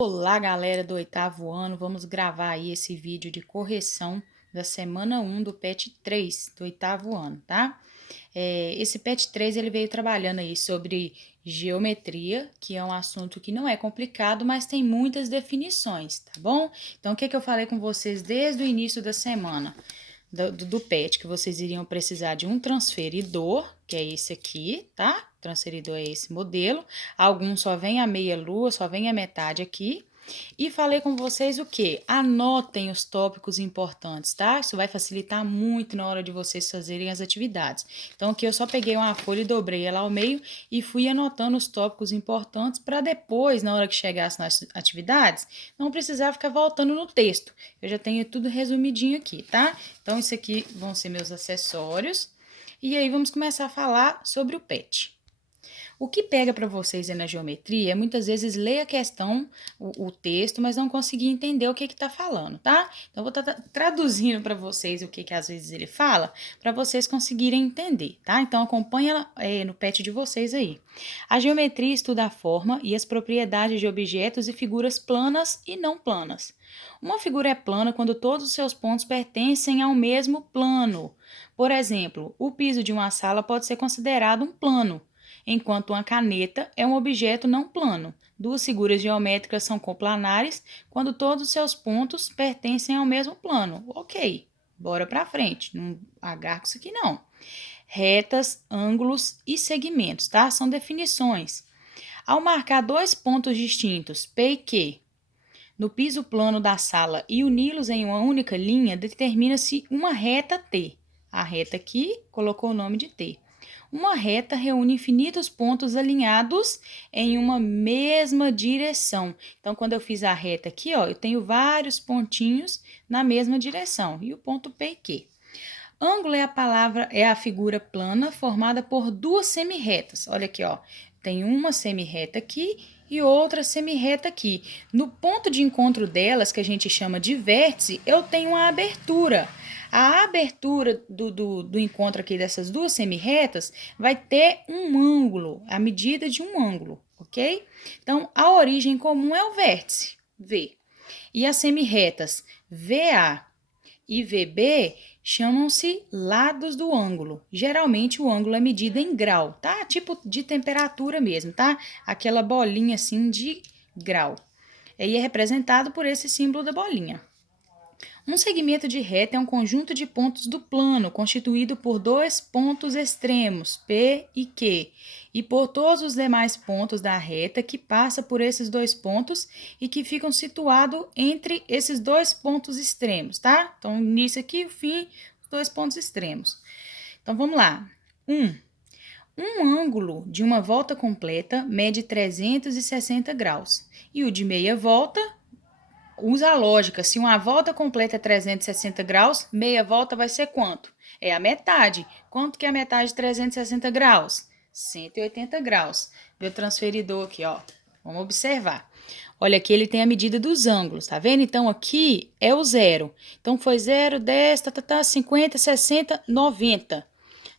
Olá, galera do oitavo ano, vamos gravar aí esse vídeo de correção da semana 1 do PET 3 do oitavo ano, tá? Esse PET 3 ele veio trabalhando aí sobre geometria, que é um assunto que não é complicado, mas tem muitas definições, tá bom? Então, o que eu falei com vocês desde o início da semana? Do PET, que vocês iriam precisar de um transferidor, que é esse aqui, tá? Transferidor é esse modelo. Alguns só vem a meia lua, só vem a metade aqui. E falei com vocês o quê? Anotem os tópicos importantes, tá? Isso vai facilitar muito na hora de vocês fazerem as atividades. Então, aqui eu só peguei uma folha e dobrei ela ao meio e fui anotando os tópicos importantes para depois, na hora que chegasse nas atividades, não precisar ficar voltando no texto. Eu já tenho tudo resumidinho aqui, tá? Então, isso aqui vão ser meus acessórios. E aí, vamos começar a falar sobre o PET. O que pega para vocês aí na geometria é muitas vezes ler a questão, o texto, mas não conseguir entender o que está falando, tá? Então, eu vou estar traduzindo para vocês o que às vezes ele fala, para vocês conseguirem entender, tá? Então, acompanha no PET de vocês aí. A geometria estuda a forma e as propriedades de objetos e figuras planas e não planas. Uma figura é plana quando todos os seus pontos pertencem ao mesmo plano. Por exemplo, o piso de uma sala pode ser considerado um plano, enquanto uma caneta é um objeto não plano. Duas figuras geométricas são coplanares quando todos os seus pontos pertencem ao mesmo plano. Ok, bora para frente, não agarra isso aqui não. Retas, ângulos e segmentos, tá? São definições. Ao marcar dois pontos distintos, P e Q, no piso plano da sala e uni-los em uma única linha, determina-se uma reta T. A reta aqui colocou o nome de T. Uma reta reúne infinitos pontos alinhados em uma mesma direção. Então, quando eu fiz a reta aqui, ó, eu tenho vários pontinhos na mesma direção. E o ponto P e Q. Ângulo é a figura plana formada por duas semirretas. Olha aqui, ó. Tem uma semirreta aqui e outra semirreta aqui. No ponto de encontro delas, que a gente chama de vértice, eu tenho uma abertura. A abertura do encontro aqui dessas duas semirretas vai ter um ângulo, a medida de um ângulo, ok? Então, a origem comum é o vértice, V. E as semirretas VA e VB chamam-se lados do ângulo. Geralmente o ângulo é medido em grau, tá? Tipo de temperatura mesmo, tá? Aquela bolinha assim de grau. E é representado por esse símbolo da bolinha. Um segmento de reta é um conjunto de pontos do plano, constituído por dois pontos extremos, P e Q, e por todos os demais pontos da reta que passa por esses dois pontos e que ficam situados entre esses dois pontos extremos, tá? Então, início aqui, o fim, os dois pontos extremos. Então, vamos lá. Um ângulo de uma volta completa mede 360 graus, e o de meia volta usa a lógica, se uma volta completa é 360 graus, meia volta vai ser quanto? É a metade. Quanto que é a metade de 360 graus? 180 graus. Meu transferidor aqui, ó. Vamos observar. Olha, aqui ele tem a medida dos ângulos, tá vendo? Então, aqui é o zero. Então, foi 0, 10, 50, 60, 90.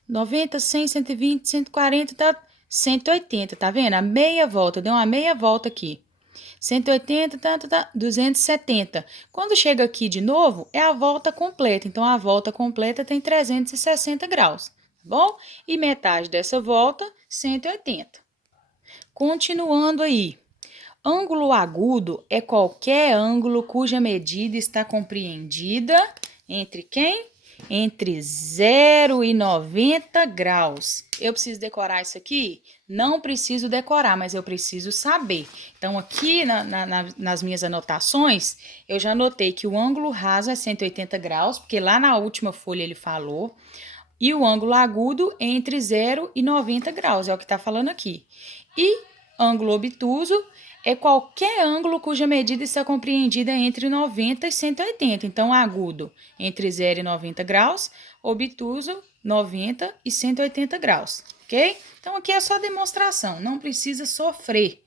90, 100, 120, 140, 180, tá vendo? A meia volta, deu uma meia volta aqui. 180, 270. Quando chega aqui de novo, é a volta completa. Então, a volta completa tem 360 graus, tá bom? E metade dessa volta, 180. Continuando aí. Ângulo agudo é qualquer ângulo cuja medida está compreendida entre quem? Entre 0 e 90 graus. Eu preciso decorar isso aqui? Não preciso decorar, mas eu preciso saber. Então, aqui nas minhas anotações, eu já anotei que o ângulo raso é 180 graus, porque lá na última folha ele falou. E o ângulo agudo é entre 0 e 90 graus, é o que está falando aqui. E ângulo obtuso é qualquer ângulo cuja medida está compreendida entre 90 e 180. Então, agudo entre 0 e 90 graus, obtuso 90 e 180 graus, ok? Então, aqui é só demonstração, não precisa sofrer.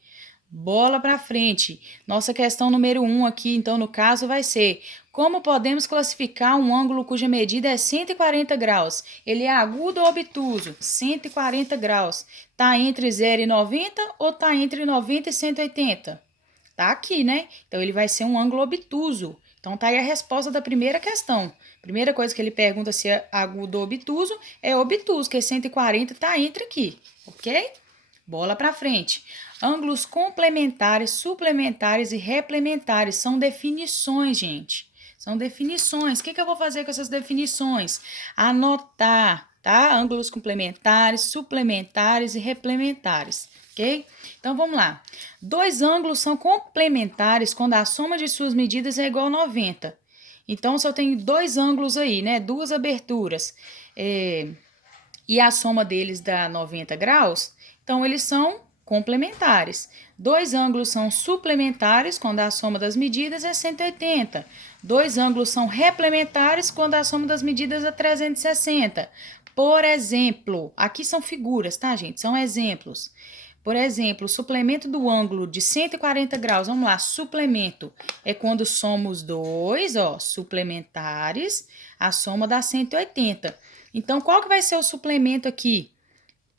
Bola para frente. Nossa questão número 1 aqui, então, no caso, vai ser: como podemos classificar um ângulo cuja medida é 140 graus? Ele é agudo ou obtuso? 140 graus. Tá entre 0 e 90 ou tá entre 90 e 180? Tá aqui, né? Então, ele vai ser um ângulo obtuso. Então, tá aí a resposta da primeira questão. Primeira coisa que ele pergunta se é agudo ou obtuso, é obtuso, que 140 tá entre aqui, ok? Bola para frente. Ângulos complementares, suplementares e replementares são definições, gente. São definições. O que eu vou fazer com essas definições? Anotar, tá? Ângulos complementares, suplementares e replementares, ok? Então, vamos lá. Dois ângulos são complementares quando a soma de suas medidas é igual a 90. Então, se eu tenho dois ângulos aí, né? Duas aberturas, e a soma deles dá 90 graus, então eles são complementares. Dois ângulos são suplementares quando a soma das medidas é 180. Dois ângulos são replementares quando a soma das medidas é 360. Por exemplo, aqui são figuras, tá, gente? São exemplos. Por exemplo, o suplemento do ângulo de 140 graus, vamos lá, suplemento é quando somos dois, ó, suplementares, a soma dá 180. Então, qual que vai ser o suplemento aqui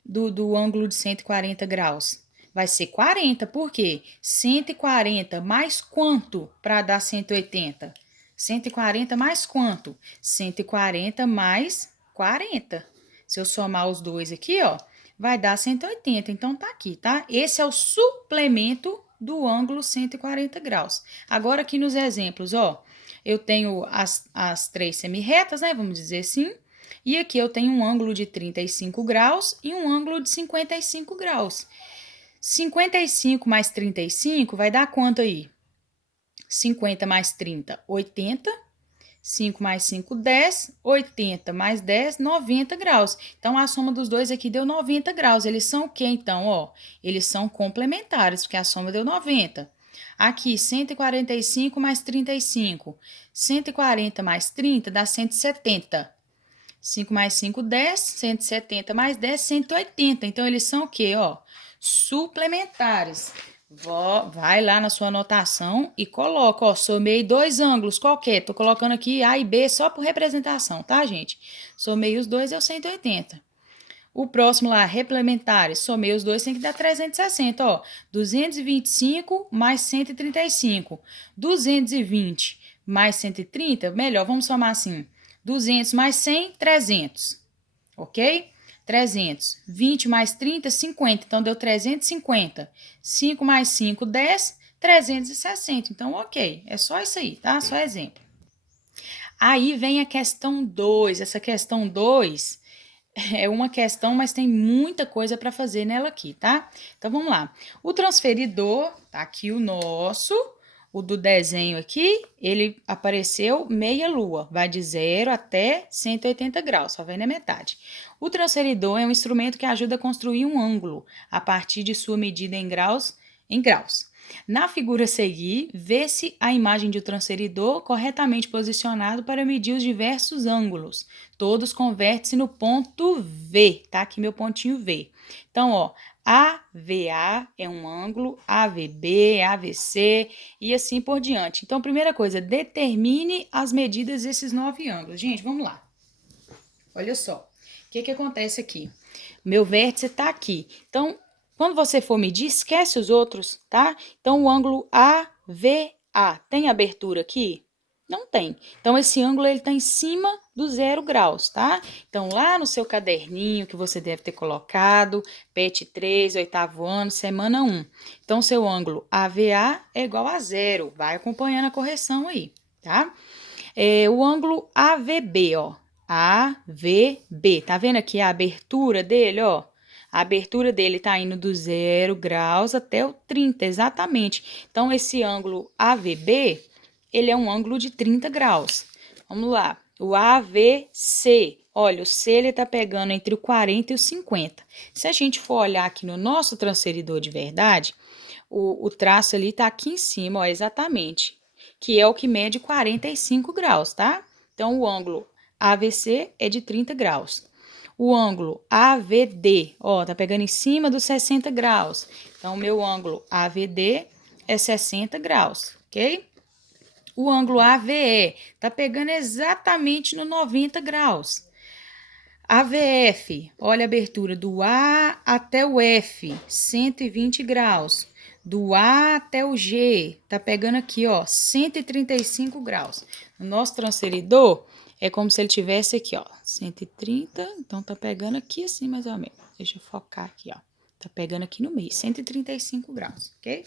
do ângulo de 140 graus? Vai ser 40, por quê? 140 mais quanto para dar 180? 140 mais quanto? 140 mais 40. Se eu somar os dois aqui, ó, vai dar 180. Então, tá aqui, tá? Esse é o suplemento do ângulo 140 graus. Agora, aqui nos exemplos, ó, eu tenho as três semirretas, né? Vamos dizer assim. E aqui eu tenho um ângulo de 35 graus e um ângulo de 55 graus. 55 mais 35 vai dar quanto aí? 50 mais 30, 80. 5 mais 5, 10. 80 mais 10, 90 graus. Então, a soma dos dois aqui deu 90 graus. Eles são o quê, então? Ó, eles são complementares, porque a soma deu 90. Aqui, 145 mais 35. 140 mais 30 dá 170. 5 mais 5, 10. 170 mais 10, 180. Então, eles são o quê, ó? Suplementares. Vai lá na sua anotação e coloca, ó, somei dois ângulos, qualquer. Tô colocando aqui A e B só por representação, tá, gente? Somei os dois, deu 180. O próximo lá, replementares, somei os dois, tem que dar 360, ó. 225 mais 135. 220 mais 130, melhor, vamos somar assim. 200 mais 100, 300, ok? 300. 20 mais 30, 50. Então, deu 350. 5 mais 5, 10. 360. Então, ok. É só isso aí, tá? Só exemplo. Aí vem a questão 2. Essa questão 2 é uma questão, mas tem muita coisa para fazer nela aqui, tá? Então, vamos lá. O transferidor, tá aqui o nosso. O do desenho aqui, ele apareceu meia lua, vai de 0 até 180 graus, só vem na metade. O transferidor é um instrumento que ajuda a construir um ângulo a partir de sua medida em graus. Na figura a seguir, vê-se a imagem de um transferidor corretamente posicionado para medir os diversos ângulos. Todos convertem-se no ponto V, tá? Aqui meu pontinho V. Então, ó, AVA é um ângulo, AVB, AVC e assim por diante. Então, primeira coisa, determine as medidas desses 9 ângulos. Gente, vamos lá. Olha só, o que acontece aqui? Meu vértice está aqui. Então, quando você for medir, esquece os outros, tá? Então, o ângulo AVA tem abertura aqui? Não tem. Então, esse ângulo ele está em cima do 0 graus, tá? Então, lá no seu caderninho que você deve ter colocado, PET 3, oitavo ano, semana 1. Então, seu ângulo AVA é igual a 0. Vai acompanhando a correção aí, tá? O ângulo AVB, ó. AVB. Tá vendo aqui a abertura dele, ó? A abertura dele tá indo do 0 graus até o 30, exatamente. Então, esse ângulo AVB, ele é um ângulo de 30 graus. Vamos lá. O AVC, olha, o C ele tá pegando entre o 40 e o 50. Se a gente for olhar aqui no nosso transferidor de verdade, o traço ali tá aqui em cima, ó, exatamente, que é o que mede 45 graus, tá? Então, o ângulo AVC é de 30 graus. O ângulo AVD, ó, tá pegando em cima dos 60 graus. Então, o meu ângulo AVD é 60 graus, ok? O ângulo AVE tá pegando exatamente no 90 graus. AVF, olha a abertura do A até o F, 120 graus. Do A até o G, tá pegando aqui, ó, 135 graus. O nosso transferidor é como se ele tivesse aqui, ó, 130, então tá pegando aqui assim mais ou menos. Deixa eu focar aqui, ó. Tá pegando aqui no meio, 135 graus, ok?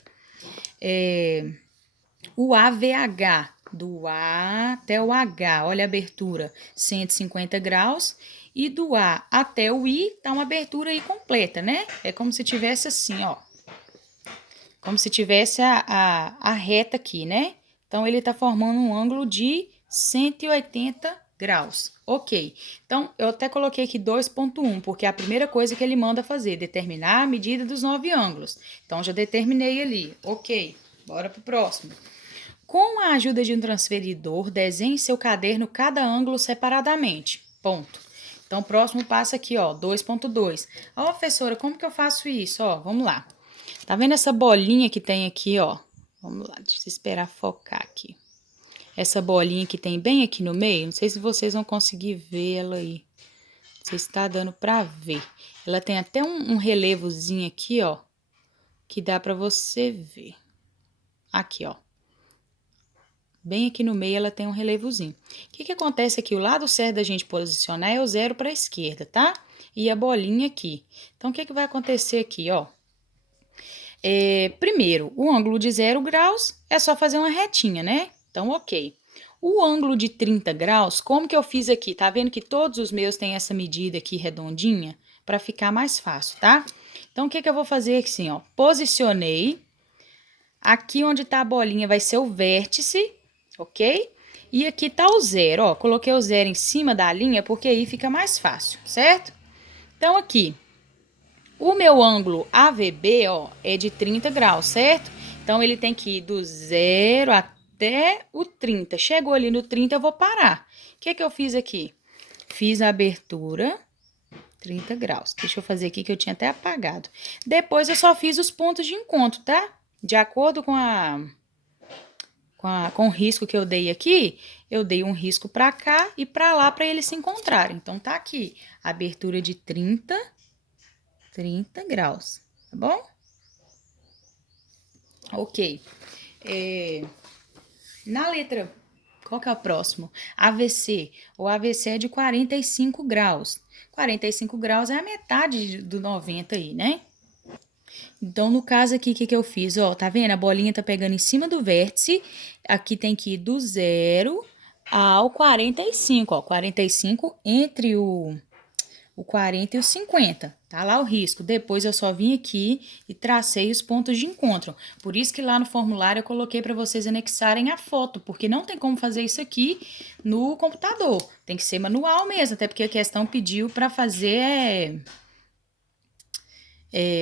O AVH, do A até o H, olha a abertura, 150 graus. E do A até o I, tá uma abertura aí completa, né? É como se tivesse assim, ó. Como se tivesse a reta aqui, né? Então, ele tá formando um ângulo de 180 graus. Ok. Então, eu até coloquei aqui 2,1, porque é a primeira coisa que ele manda fazer, determinar a medida dos 9 ângulos. Então, já determinei ali. Ok. Bora pro próximo. Com a ajuda de um transferidor, desenhe em seu caderno cada ângulo separadamente. Ponto. Então, o próximo passo aqui, ó, 2,2. Ó, professora, como que eu faço isso? Ó, vamos lá. Tá vendo essa bolinha que tem aqui, ó? Vamos lá, deixa eu esperar focar aqui. Essa bolinha que tem bem aqui no meio, não sei se vocês vão conseguir ver ela aí. Não sei se tá dando pra ver. Ela tem até um relevozinho aqui, ó, que dá pra você ver. Aqui, ó. Bem aqui no meio ela tem um relevozinho. O que acontece aqui? O lado certo da gente posicionar é o 0 para a esquerda, tá? E a bolinha aqui. Então, o que vai acontecer aqui, ó? Primeiro, o ângulo de 0 graus é só fazer uma retinha, né? Então, ok. O ângulo de 30 graus, como que eu fiz aqui? Tá vendo que todos os meus têm essa medida aqui redondinha? Para ficar mais fácil, tá? Então, o que eu vou fazer aqui assim, ó? Posicionei. Aqui onde tá a bolinha vai ser o vértice, ok? E aqui tá o 0, ó. Coloquei o 0 em cima da linha porque aí fica mais fácil, certo? Então, aqui, o meu ângulo AVB, ó, é de 30 graus, certo? Então, ele tem que ir do 0 até o 30. Chegou ali no 30, eu vou parar. O que eu fiz aqui? Fiz a abertura, 30 graus. Deixa eu fazer aqui que eu tinha até apagado. Depois, eu só fiz os pontos de encontro, tá? De acordo com o risco que eu dei aqui, eu dei um risco para cá e para lá para eles se encontrarem. Então, tá aqui, abertura de 30 graus, tá bom? Ok. Na letra, qual que é o próximo? AVC. O AVC é de 45 graus. 45 graus é a metade do 90 aí, né? Então, no caso aqui, o que eu fiz? Ó, tá vendo? A bolinha tá pegando em cima do vértice. Aqui tem que ir do 0 ao 45, ó. 45 entre o 40 e o 50. Tá lá o risco. Depois eu só vim aqui e tracei os pontos de encontro. Por isso que lá no formulário eu coloquei para vocês anexarem a foto, porque não tem como fazer isso aqui no computador. Tem que ser manual mesmo, até porque a questão pediu para fazer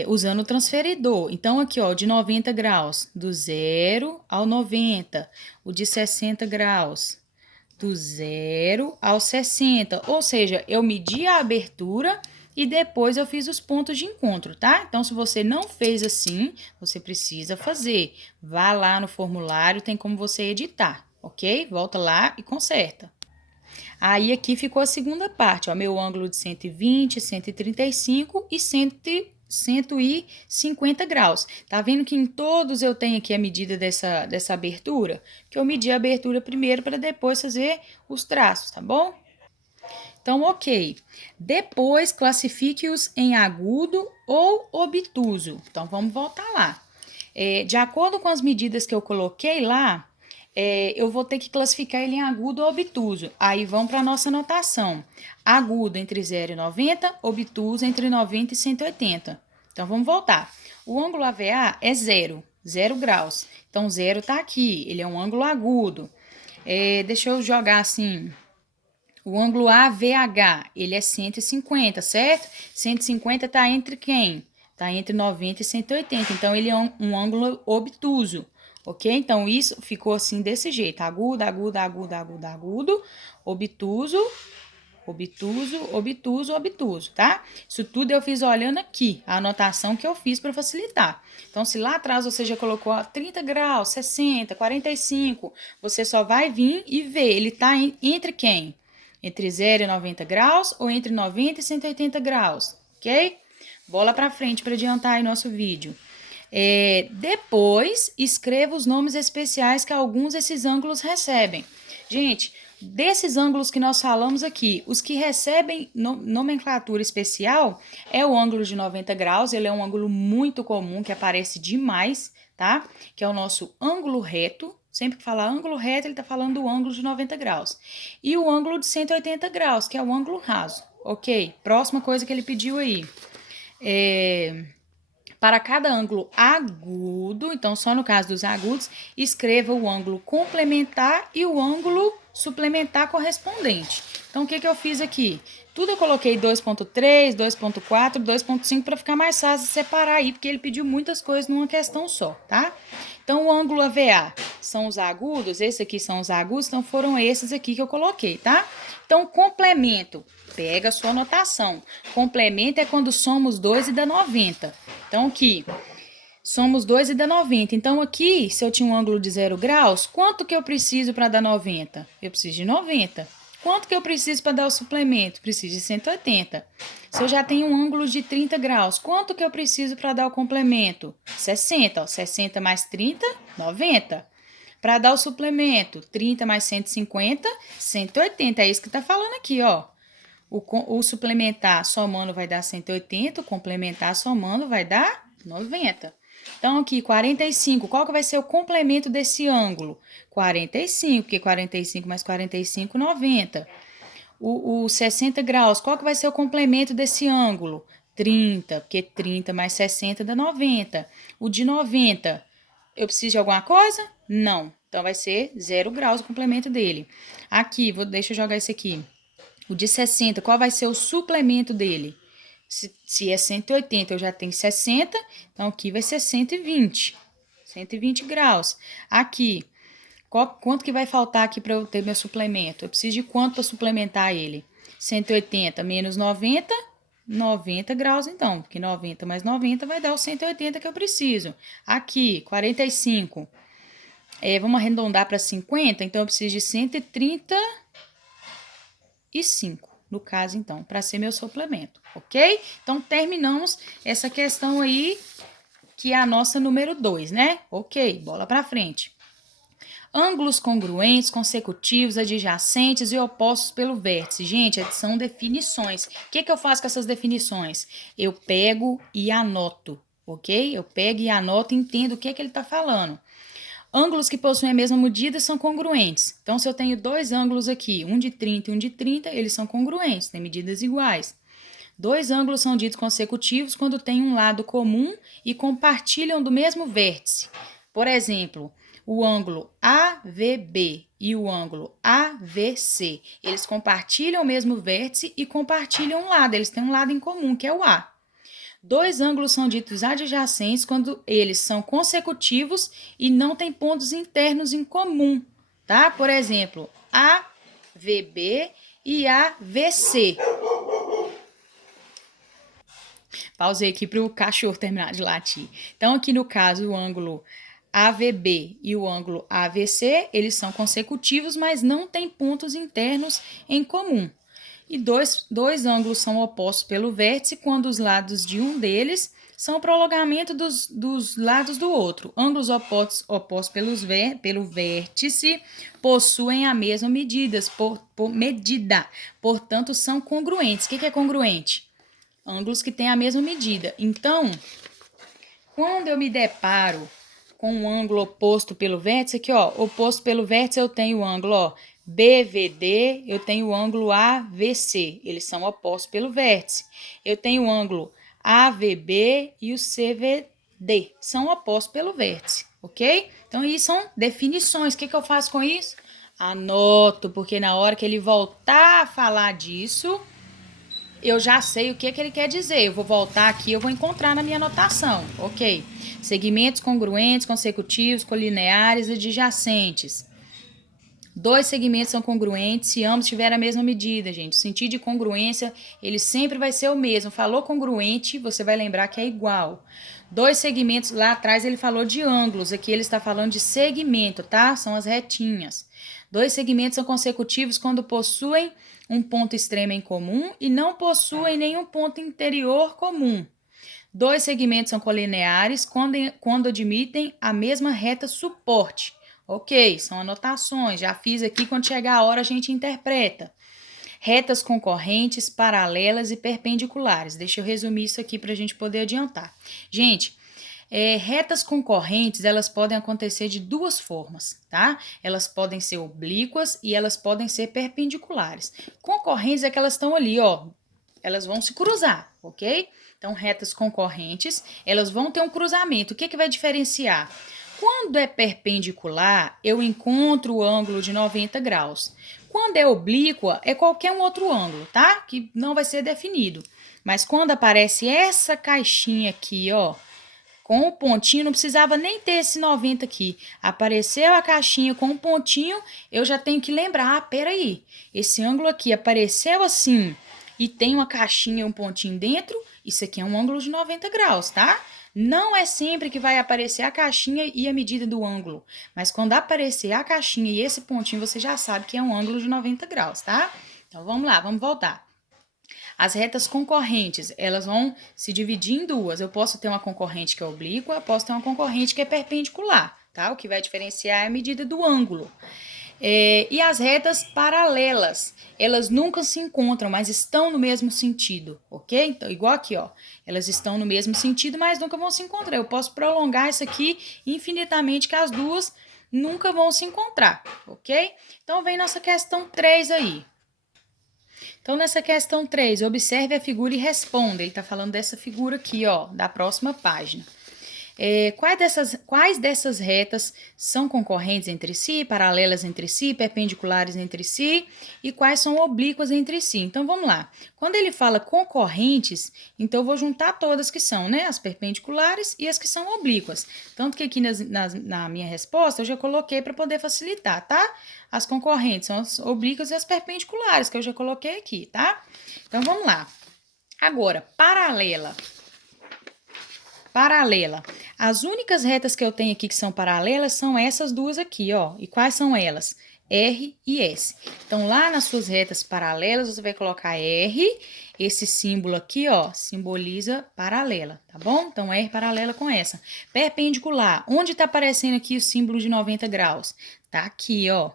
usando o transferidor. Então, aqui, ó, de 90 graus, do 0 ao 90. O de 60 graus, do 0 ao 60. Ou seja, eu medi a abertura e depois eu fiz os pontos de encontro, tá? Então, se você não fez assim, você precisa fazer. Vá lá no formulário, tem como você editar, ok? Volta lá e conserta. Aí, aqui ficou a segunda parte, ó, meu ângulo de 120, 135 e 150 graus. Tá vendo que em todos eu tenho aqui a medida dessa abertura? Que eu medi a abertura primeiro para depois fazer os traços, tá bom? Então, ok. Depois, classifique-os em agudo ou obtuso. Então, vamos voltar lá. De acordo com as medidas que eu coloquei lá, eu vou ter que classificar ele em agudo ou obtuso. Aí, vamos para a nossa notação. Agudo entre 0 e 90, obtuso entre 90 e 180. Então, vamos voltar. O ângulo AVA é 0 graus. Então, 0 está aqui, ele é um ângulo agudo. Deixa eu jogar assim... O ângulo AVH, ele é 150, certo? 150 está entre quem? Está entre 90 e 180, então ele é um ângulo obtuso, ok? Então, isso ficou assim desse jeito, agudo, agudo, agudo, agudo, agudo, obtuso, obtuso, obtuso, obtuso, tá? Isso tudo eu fiz olhando aqui, a anotação que eu fiz para facilitar. Então, se lá atrás você já colocou 30 graus, 60, 45, você só vai vir e ver, ele tá entre quem? Entre 0 e 90 graus ou entre 90 e 180 graus, ok? Bola para frente para adiantar aí nosso vídeo. Depois, escreva os nomes especiais que alguns desses ângulos recebem. Gente, desses ângulos que nós falamos aqui, os que recebem nomenclatura especial é o ângulo de 90 graus, ele é um ângulo muito comum, que aparece demais, tá? Que é o nosso ângulo reto. Sempre que falar ângulo reto, ele está falando do ângulo de 90 graus. E o ângulo de 180 graus, que é o ângulo raso. Ok? Próxima coisa que ele pediu aí. Para cada ângulo agudo, então só no caso dos agudos, escreva o ângulo complementar e o ângulo suplementar correspondente. Então, o que eu fiz aqui? Tudo eu coloquei 2.3, 2.4, 2.5 para ficar mais fácil de separar aí, porque ele pediu muitas coisas numa questão só, tá? Então, o ângulo AVA são os agudos, esses aqui são os agudos, então foram esses aqui que eu coloquei, tá? Então, complemento, pega a sua anotação. Complemento é quando somos 2 e dá 90. Então, aqui, somos 2 e dá 90. Então, aqui, se eu tinha um ângulo de 0 graus, quanto que eu preciso para dar 90? Eu preciso de 90. Quanto que eu preciso para dar o suplemento? Preciso de 180. Se eu já tenho um ângulo de 30 graus, quanto que eu preciso para dar o complemento? 60. Ó, 60 mais 30, 90. Para dar o suplemento, 30 mais 150, 180. É isso que está falando aqui, ó. O suplementar somando vai dar 180, o complementar somando vai dar 90. Então, aqui, 45. Qual que vai ser o complemento desse ângulo? 45, porque 45 mais 45, 90. O 60 graus, qual que vai ser o complemento desse ângulo? 30, porque 30 mais 60 dá 90. O de 90, eu preciso de alguma coisa? Não. Então, vai ser 0 graus o complemento dele. Aqui, deixa eu jogar esse aqui. O de 60, qual vai ser o suplemento dele? Se é 180, eu já tenho 60, então aqui vai ser 120. 120 graus. Aqui, quanto que vai faltar aqui para eu ter meu suplemento? Eu preciso de quanto para suplementar ele? 180 menos 90, 90 graus então, porque 90 mais 90 vai dar os 180 que eu preciso. Aqui, 45. Vamos arredondar para 50, então eu preciso de 135, no caso, então, para ser meu suplemento, ok? Então, terminamos essa questão aí, que é a nossa número 2, né? Ok, bola para frente. Ângulos congruentes, consecutivos, adjacentes e opostos pelo vértice. Gente, são definições. O que eu faço com essas definições? Eu pego e anoto, ok? Eu pego e anoto e entendo o que ele está falando. Ângulos que possuem a mesma medida são congruentes. Então, se eu tenho dois ângulos aqui, um de 30 e um de 30, eles são congruentes, têm medidas iguais. Dois ângulos são ditos consecutivos quando têm um lado comum e compartilham do mesmo vértice. Por exemplo, o ângulo AVB e o ângulo AVC, eles compartilham o mesmo vértice e compartilham um lado, eles têm um lado em comum, que é o A. Dois ângulos são ditos adjacentes quando eles são consecutivos e não têm pontos internos em comum, tá? Por exemplo, AVB e AVC. Pausei aqui para o cachorro terminar de latir. Então, aqui no caso, o ângulo AVB e o ângulo AVC, eles são consecutivos, mas não têm pontos internos em comum. E dois ângulos são opostos pelo vértice quando os lados de um deles são o prolongamento dos lados do outro. Ângulos opostos pelo vértice possuem a mesma medida, portanto, são congruentes. O que é congruente? Ângulos que têm a mesma medida. Então, quando eu me deparo com um ângulo oposto pelo vértice, aqui, ó, oposto pelo vértice, eu tenho o ângulo, ó, BVD, eu tenho o ângulo AVC, eles são opostos pelo vértice. Eu tenho o ângulo AVB e o CVD, são opostos pelo vértice, ok? Então, isso são definições. O que eu faço com isso? Anoto, porque na hora que ele voltar a falar disso, eu já sei o que ele quer dizer. Eu vou voltar aqui, eu vou encontrar na minha anotação, ok? Segmentos congruentes, consecutivos, colineares e adjacentes. Dois segmentos são congruentes se ambos tiverem a mesma medida, gente. O sentido de congruência, ele sempre vai ser o mesmo. Falou congruente, você vai lembrar que é igual. Dois segmentos, lá atrás ele falou de ângulos, aqui ele está falando de segmento, tá? São as retinhas. Dois segmentos são consecutivos quando possuem um ponto extremo em comum e não possuem nenhum ponto interior comum. Dois segmentos são colineares quando admitem a mesma reta suporte. Ok, são anotações, já fiz aqui, quando chegar a hora a gente interpreta. Retas concorrentes, paralelas e perpendiculares. Deixa eu resumir isso aqui para a gente poder adiantar. Gente, retas concorrentes, elas podem acontecer de duas formas, tá? Elas podem ser oblíquas e elas podem ser perpendiculares. Concorrentes é que elas estão ali, ó, elas vão se cruzar, ok? Então, retas concorrentes, elas vão ter um cruzamento. O que que vai diferenciar? Quando é perpendicular, eu encontro o ângulo de 90 graus. Quando é oblíqua, é qualquer um outro ângulo, tá? Que não vai ser definido. Mas quando aparece essa caixinha aqui, ó, com o pontinho, não precisava nem ter esse 90 aqui. Apareceu a caixinha com um pontinho, eu já tenho que lembrar, peraí, esse ângulo aqui apareceu assim e tem uma caixinha e um pontinho dentro, isso aqui é um ângulo de 90 graus, tá? Não é sempre que vai aparecer a caixinha e a medida do ângulo, mas quando aparecer a caixinha e esse pontinho, você já sabe que é um ângulo de 90 graus, tá? Então, vamos lá, vamos voltar. As retas concorrentes, elas vão se dividir em duas. Eu posso ter uma concorrente que é oblíqua, posso ter uma concorrente que é perpendicular, tá? O que vai diferenciar é a medida do ângulo. E as retas paralelas, elas nunca se encontram, mas estão no mesmo sentido, ok? Então, igual aqui, ó, elas estão no mesmo sentido, mas nunca vão se encontrar. Eu posso prolongar isso aqui infinitamente, que as duas nunca vão se encontrar, ok? Então, vem nossa questão 3 aí. Então, nessa questão 3, observe a figura e responda. Ele está falando dessa figura aqui, ó, da próxima página. Quais dessas retas são concorrentes entre si, paralelas entre si, perpendiculares entre si e quais são oblíquas entre si? Então, vamos lá. Quando ele fala concorrentes, então eu vou juntar todas que são, né? As perpendiculares e as que são oblíquas. Tanto que aqui na minha resposta eu já coloquei para poder facilitar, tá? As concorrentes são as oblíquas e as perpendiculares, que eu já coloquei aqui, tá? Então, vamos lá. Agora, paralela. Paralela. As únicas retas que eu tenho aqui que são paralelas são essas duas aqui, ó. E quais são elas? R e S. Então, lá nas suas retas paralelas, você vai colocar R. Esse símbolo aqui, ó, simboliza paralela, tá bom? Então, R paralela com essa. Perpendicular. Onde tá aparecendo aqui o símbolo de 90 graus? Tá aqui, ó.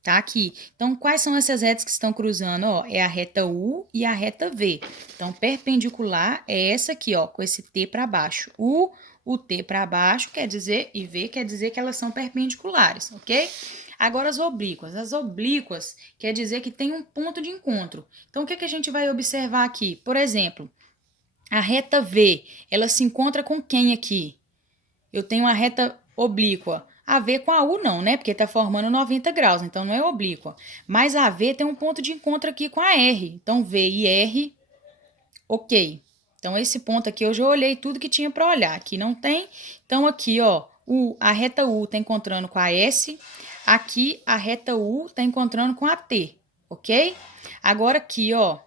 Tá aqui. Então, quais são essas retas que estão cruzando? Ó, é a reta U e a reta V. Então, perpendicular é essa aqui, ó, com esse T para baixo. O T para baixo quer dizer, e V quer dizer que elas são perpendiculares, ok? Agora, as oblíquas. As oblíquas quer dizer que tem um ponto de encontro. Então, o que a gente vai observar aqui? Por exemplo, a reta V, ela se encontra com quem aqui? Eu tenho uma reta oblíqua. A V com a U não, né? Porque tá formando 90 graus, então não é oblíqua. Mas a V tem um ponto de encontro aqui com a R. Então, V e R, ok. Então, esse ponto aqui eu já olhei tudo que tinha para olhar. Aqui não tem. Então, aqui, ó, a reta U tá encontrando com a S. Aqui, a reta U tá encontrando com a T, ok? Agora aqui, ó,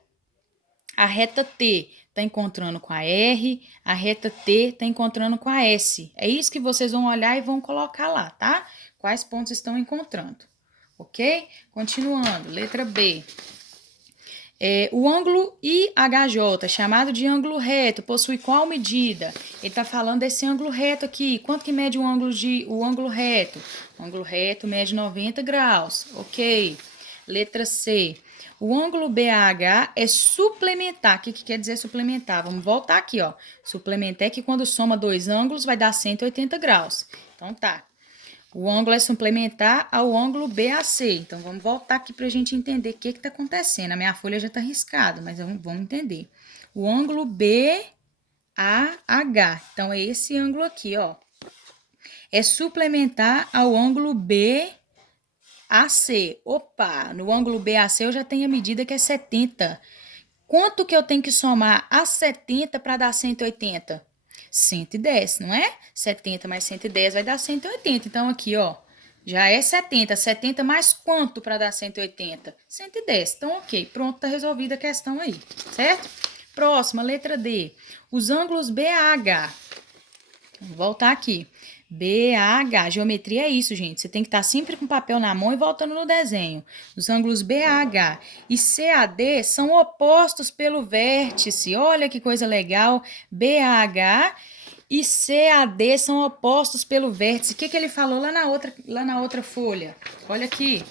a reta T tá encontrando com a R, a reta T tá encontrando com a S. É isso que vocês vão olhar e vão colocar lá, tá? Quais pontos estão encontrando, ok? Continuando, letra B. O ângulo IHJ, chamado de ângulo reto, possui qual medida? Ele tá falando desse ângulo reto aqui. Quanto que mede o ângulo reto? O ângulo reto mede 90 graus, ok? Letra C. O ângulo BAH é suplementar. O que quer dizer suplementar? Vamos voltar aqui, ó. Suplementar é que quando soma dois ângulos vai dar 180 graus. Então, tá. O ângulo é suplementar ao ângulo BAC. Então, vamos voltar aqui para a gente entender o que está acontecendo. A minha folha já está riscada, mas vamos entender. O ângulo BAH. Então, é esse ângulo aqui, ó. É suplementar ao ângulo BAC. Opa, no ângulo BAC eu já tenho a medida que é 70. Quanto que eu tenho que somar a 70 para dar 180? 110, não é? 70 mais 110 vai dar 180. Então, aqui, ó, já é 70. 70 mais quanto para dar 180? 110. Então, ok. Pronto, tá resolvida a questão aí, certo? Próxima, letra D. Os ângulos BAH. Vou voltar aqui. BAH. Geometria é isso, gente. Você tem que estar sempre com o papel na mão e voltando no desenho. Os ângulos BAH e CAD são opostos pelo vértice. Olha que coisa legal. BAH e CAD são opostos pelo vértice. O que ele falou lá na outra folha? Olha aqui.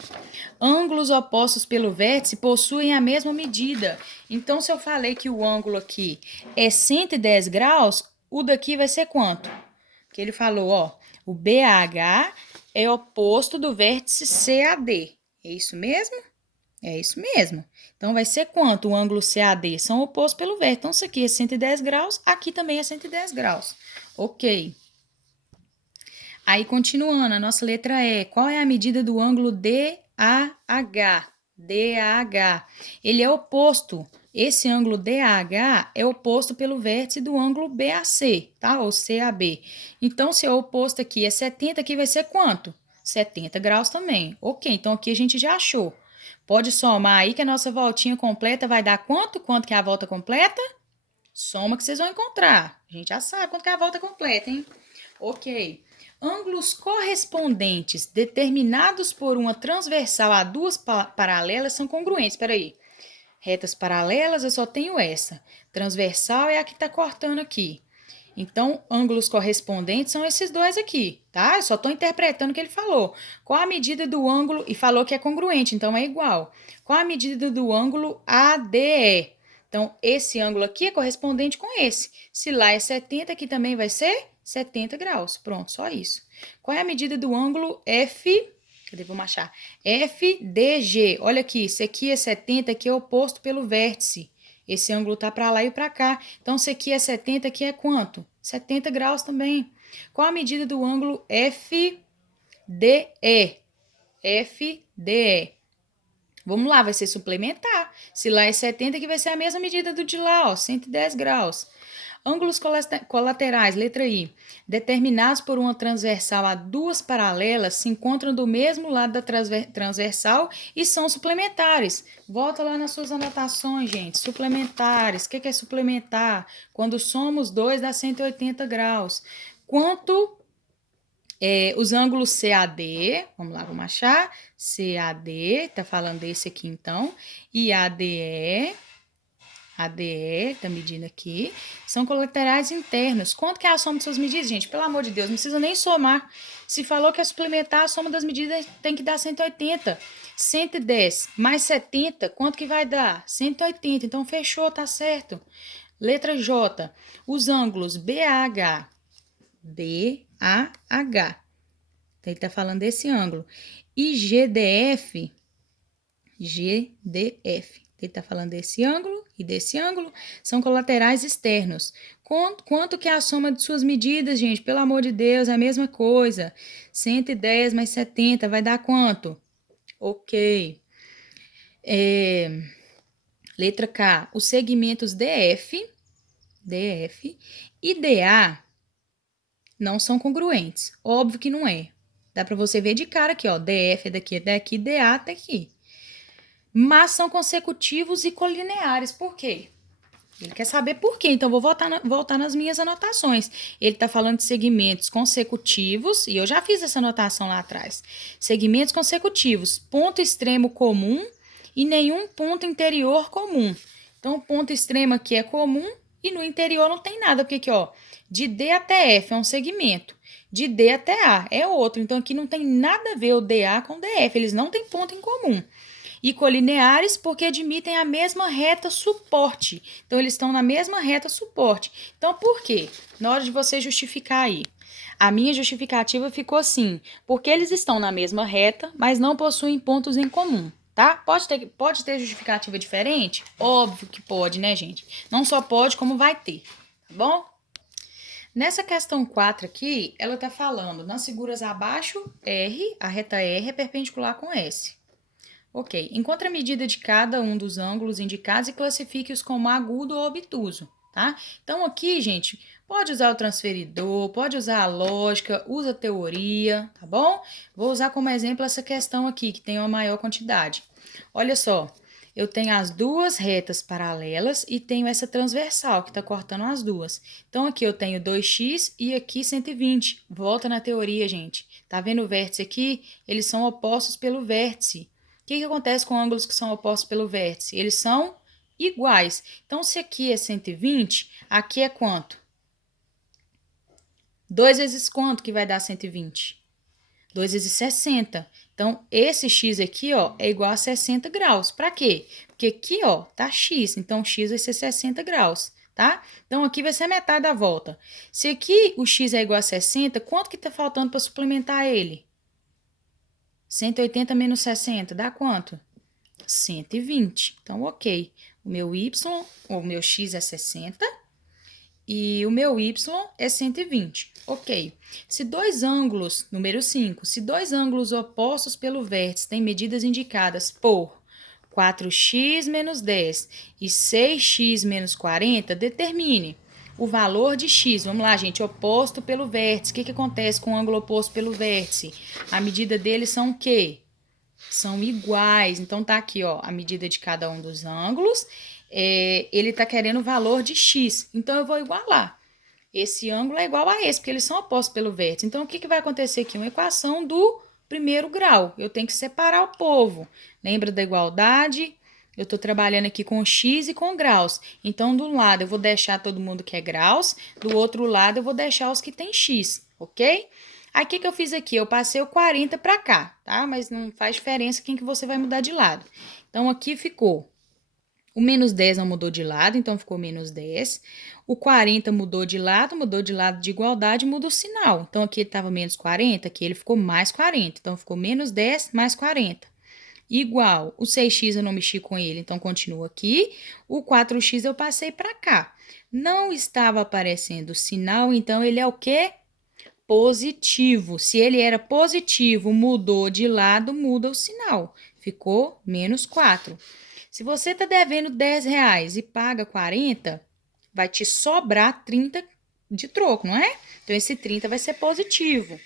Ângulos opostos pelo vértice possuem a mesma medida. Então, se eu falei que o ângulo aqui é 110 graus, o daqui vai ser quanto? Que ele falou, ó, o BAH é oposto do vértice CAD. É isso mesmo? É isso mesmo. Então, vai ser quanto o ângulo CAD? São opostos pelo vértice. Então, isso aqui é 110 graus, aqui também é 110 graus. Ok. Aí, continuando, a nossa letra E. Qual é a medida do ângulo DAH? DAH. Ele é oposto. Esse ângulo DAH é oposto pelo vértice do ângulo BAC, tá? Ou CAB. Então, se o oposto aqui é 70, aqui vai ser quanto? 70 graus também. Ok, então aqui a gente já achou. Pode somar aí que a nossa voltinha completa vai dar quanto? Quanto que é a volta completa? Soma que vocês vão encontrar. A gente já sabe quanto que é a volta completa, hein? Ok. Ângulos correspondentes determinados por uma transversal a duas paralelas são congruentes. Espera aí. Retas paralelas, eu só tenho essa. Transversal é a que está cortando aqui. Então, ângulos correspondentes são esses dois aqui, tá? Eu só estou interpretando o que ele falou. Qual a medida do ângulo? E falou que é congruente, então é igual. Qual a medida do ângulo ADE? Então, esse ângulo aqui é correspondente com esse. Se lá é 70, aqui também vai ser 70 graus. Pronto, só isso. Qual é a medida do ângulo F? Cadê? Vamos achar. FDG. Olha aqui, esse aqui é 70, aqui é oposto pelo vértice. Esse ângulo tá para lá e para cá. Então, esse aqui é 70, aqui é quanto? 70 graus também. Qual a medida do ângulo FDE? FDE. Vamos lá, vai ser suplementar. Se lá é 70, aqui vai ser a mesma medida do de lá, ó, 110 graus. Ângulos colaterais, letra I, determinados por uma transversal a duas paralelas, se encontram do mesmo lado da transversal e são suplementares. Volta lá nas suas anotações, gente. Suplementares. O que é suplementar? Quando somos dois dá 180 graus. Quanto os ângulos CAD, vamos lá, vamos achar. CAD, tá falando desse aqui então, e ADE. ADE, tá medindo aqui, são colaterais internos. Quanto que é a soma de suas medidas, gente? Pelo amor de Deus, não precisa nem somar. Se falou que é suplementar, a soma das medidas tem que dar 180. 110 mais 70, quanto que vai dar? 180, então fechou, tá certo. Letra J, os ângulos BAH, BAH, então ele tá falando desse ângulo, e GDF, GDF, ele está falando desse ângulo e desse ângulo, são colaterais externos. Quanto que é a soma de suas medidas, gente? Pelo amor de Deus, é a mesma coisa. 110 mais 70 vai dar quanto? Ok. Letra K, os segmentos DF e DA não são congruentes. Óbvio que não é. Dá para você ver de cara aqui, ó. DF é daqui até aqui, DA até aqui. Mas são consecutivos e colineares. Por quê? Ele quer saber por quê, então vou voltar nas minhas anotações. Ele está falando de segmentos consecutivos, e eu já fiz essa anotação lá atrás. Segmentos consecutivos, ponto extremo comum e nenhum ponto interior comum. Então, o ponto extremo aqui é comum e no interior não tem nada, porque aqui, ó, de D até F é um segmento, de D até A é outro. Então, aqui não tem nada a ver o DA com o DF, eles não têm ponto em comum. E colineares porque admitem a mesma reta suporte. Então, eles estão na mesma reta suporte. Então, por quê? Na hora de você justificar aí. A minha justificativa ficou assim, porque eles estão na mesma reta, mas não possuem pontos em comum, tá? Pode ter justificativa diferente? Óbvio que pode, né, gente? Não só pode, como vai ter, tá bom? Nessa questão 4 aqui, ela tá falando, nas figuras abaixo, R, a reta R é perpendicular com S. Ok, encontre a medida de cada um dos ângulos indicados e classifique-os como agudo ou obtuso, tá? Então, aqui, gente, pode usar o transferidor, pode usar a lógica, usa a teoria, tá bom? Vou usar como exemplo essa questão aqui, que tem uma maior quantidade. Olha só, eu tenho as duas retas paralelas e tenho essa transversal que está cortando as duas. Então, aqui eu tenho 2x e aqui 120. Volta na teoria, gente. Tá vendo o vértice aqui? Eles são opostos pelo vértice. O que acontece com ângulos que são opostos pelo vértice? Eles são iguais. Então, se aqui é 120, aqui é quanto? 2 vezes quanto que vai dar 120? 2 vezes 60. Então, esse x aqui, ó, é igual a 60 graus. Para quê? Porque aqui, ó, tá x. Então, x vai ser 60 graus, tá? Então, aqui vai ser metade da volta. Se aqui o x é igual a 60, quanto que tá faltando para suplementar ele? 180 menos 60, dá quanto? 120. Então, ok. O meu y, ou o meu x é 60 e o meu y é 120. Ok. Se dois ângulos, número 5, se dois ângulos opostos pelo vértice têm medidas indicadas por 4x menos 10 e 6x menos 40, determine o valor de x. Vamos lá, gente, oposto pelo vértice. O que acontece com o ângulo oposto pelo vértice? A medida deles são o quê? São iguais. Então, tá aqui, ó, a medida de cada um dos ângulos. Ele tá querendo o valor de x. Então, eu vou igualar. Esse ângulo é igual a esse, porque eles são opostos pelo vértice. Então, o que vai acontecer aqui? Uma equação do primeiro grau. Eu tenho que separar o povo. Lembra da igualdade? Eu estou trabalhando aqui com x e com graus. Então, de um lado eu vou deixar todo mundo que é graus, do outro lado eu vou deixar os que tem x, ok? Aí, o que eu fiz aqui? Eu passei o 40 para cá, tá? Mas não faz diferença quem que você vai mudar de lado. Então, aqui ficou o menos 10 não mudou de lado, então ficou menos 10. O 40 mudou de lado de igualdade, muda o sinal. Então, aqui ele estava menos 40, aqui ele ficou mais 40. Então, ficou menos 10 mais 40. Igual, o 6x eu não mexi com ele, então continua aqui. O 4x eu passei para cá. Não estava aparecendo o sinal, então ele é o quê? Positivo. Se ele era positivo, mudou de lado, muda o sinal. Ficou menos 4. Se você está devendo R$10 e paga 40, vai te sobrar 30 de troco, não é? Então, esse 30 vai ser positivo.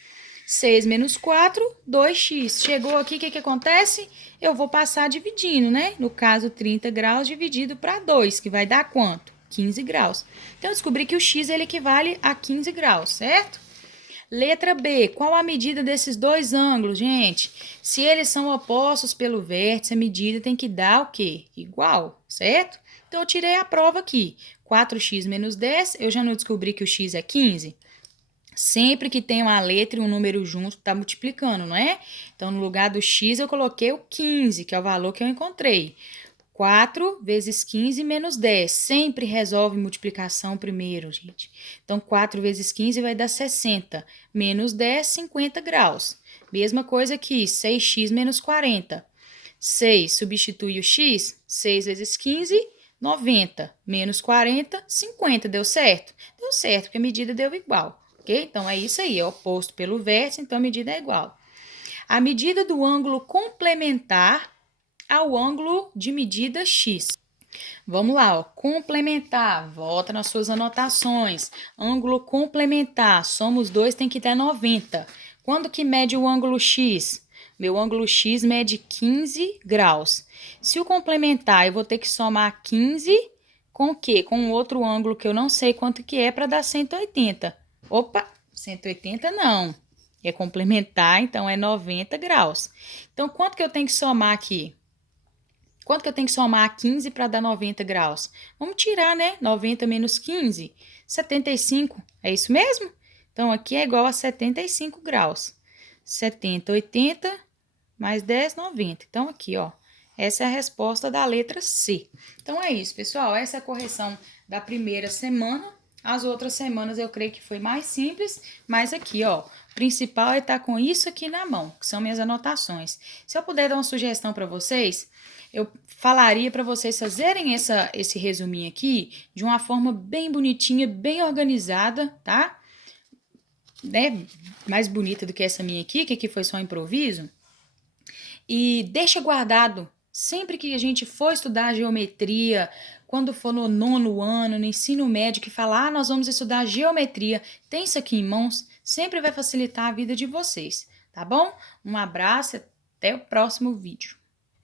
6 menos 4, 2x. Chegou aqui, o que acontece? Eu vou passar dividindo, né? No caso, 30 graus dividido para 2, que vai dar quanto? 15 graus. Então, eu descobri que o x ele equivale a 15 graus, certo? Letra B, qual a medida desses dois ângulos, gente? Se eles são opostos pelo vértice, a medida tem que dar o quê? Igual, certo? Então, eu tirei a prova aqui. 4x menos 10, eu já não descobri que o x é 15? Sempre que tem uma letra e um número junto, tá multiplicando, não é? Então, no lugar do x, eu coloquei o 15, que é o valor que eu encontrei. 4 vezes 15 menos 10. Sempre resolve multiplicação primeiro, gente. Então, 4 vezes 15 vai dar 60. Menos 10, 50 graus. Mesma coisa aqui, 6x menos 40. 6 substitui o x. 6 vezes 15, 90. Menos 40, 50. Deu certo? Deu certo, porque a medida deu igual. Ok? Então, é isso aí. É oposto pelo vértice, então a medida é igual. A medida do ângulo complementar ao ângulo de medida x. Vamos lá, ó, complementar, volta nas suas anotações. Ângulo complementar, soma os dois, tem que dar 90. Quando que mede o ângulo x? Meu ângulo x mede 15 graus. Se o complementar, eu vou ter que somar 15 com o quê? Com outro ângulo que eu não sei quanto que é para dar 180. Opa, 180 não. É complementar, então é 90 graus. Então, quanto que eu tenho que somar aqui? Quanto que eu tenho que somar 15 para dar 90 graus? Vamos tirar, né? 90 menos 15, 75. É isso mesmo? Então, aqui é igual a 75 graus. 70, 80, mais 10, 90. Então, aqui, ó. Essa é a resposta da letra C. Então, é isso, pessoal. Essa é a correção da primeira semana. As outras semanas eu creio que foi mais simples, mas aqui, ó, o principal é estar com isso aqui na mão, que são minhas anotações. Se eu puder dar uma sugestão para vocês, eu falaria para vocês fazerem esse resuminho aqui de uma forma bem bonitinha, bem organizada, tá? Né? Mais bonita do que essa minha aqui, que aqui foi só improviso. E deixa guardado, sempre que a gente for estudar geometria, quando for no 9º ano, no ensino médio, que falar, nós vamos estudar geometria, tem isso aqui em mãos, sempre vai facilitar a vida de vocês, tá bom? Um abraço e até o próximo vídeo.